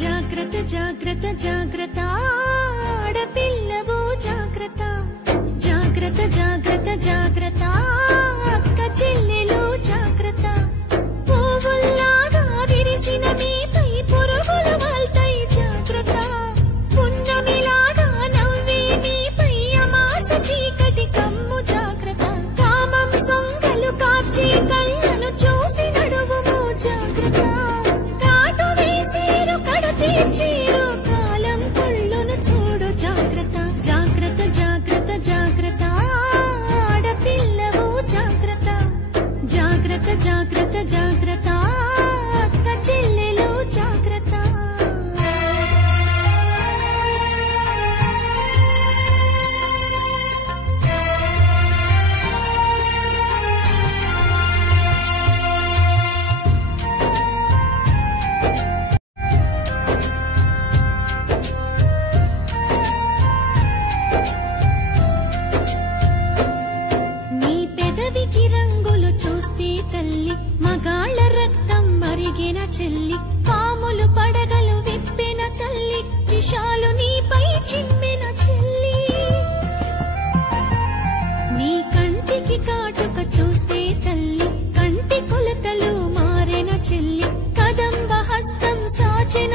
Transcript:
జాగ్రత్త జాగ్రత్త జాగ్రత్త ఆడపిల్లవు జాగ్రత్త జాగ్రత్త జాగ్రత్త జాగ్రత్త అక్క చెల్లెలు జాగ్రత్త పువ్వుల్లాగా విరిసిన మీపై పురుగులు వాల్తాయి జాగ్రత్త పున్నమిలాగా నవ్వే మీపై అమాస చీకటి కమ్ము జాగ్రత్త కామం సొంగలు కాచి కళ్ళను చూసి నడువుము జాగ్రత్త తీర్చేరు కాలం కొళ్ళును చూడు జాగ్రత్త జాగ్రత్త జాగ్రత్త జాగ్రత్త ఆడపిల్లవు జాగ్రత్త జాగ్రత్త జాగ్రత్త జాగ్రత్త అక్క చెల్లెలు జాగ్రత్త రంగులు చూస్తే తల్లి మగాళ్ళ రక్తం మరిగిన చెల్లి పాములు పడగలు విప్పిన తల్లి విషాలు నీపై చిమ్మిన చెల్లి నీ కంటికి కాటుక చూస్తే తల్లి కంటి కొలతలు మారిన చెల్లి కదంబ హస్తం సాచిన